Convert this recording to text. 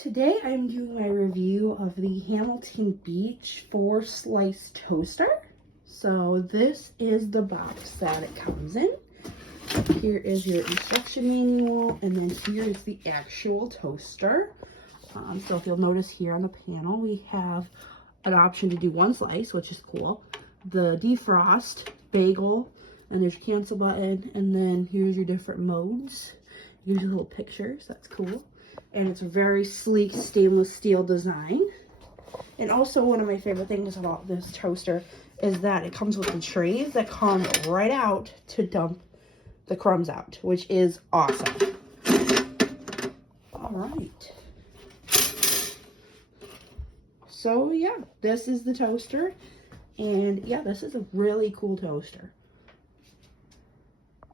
Today I'm doing my review of the Hamilton Beach 4-slice toaster. So this is the box that it comes in. Here is your instruction manual, and then here is the actual toaster. So if you'll notice here on the panel, we have an option to do 1 slice, which is cool. The defrost, bagel, and there's your cancel button, and then here's your different modes. Here's your little pictures, that's cool. And it's a very sleek stainless steel design. And also one of my favorite things about this toaster is that it comes with the trays that come right out to dump the crumbs out, which is awesome. All right. So yeah, this is the toaster. And yeah, this is a really cool toaster.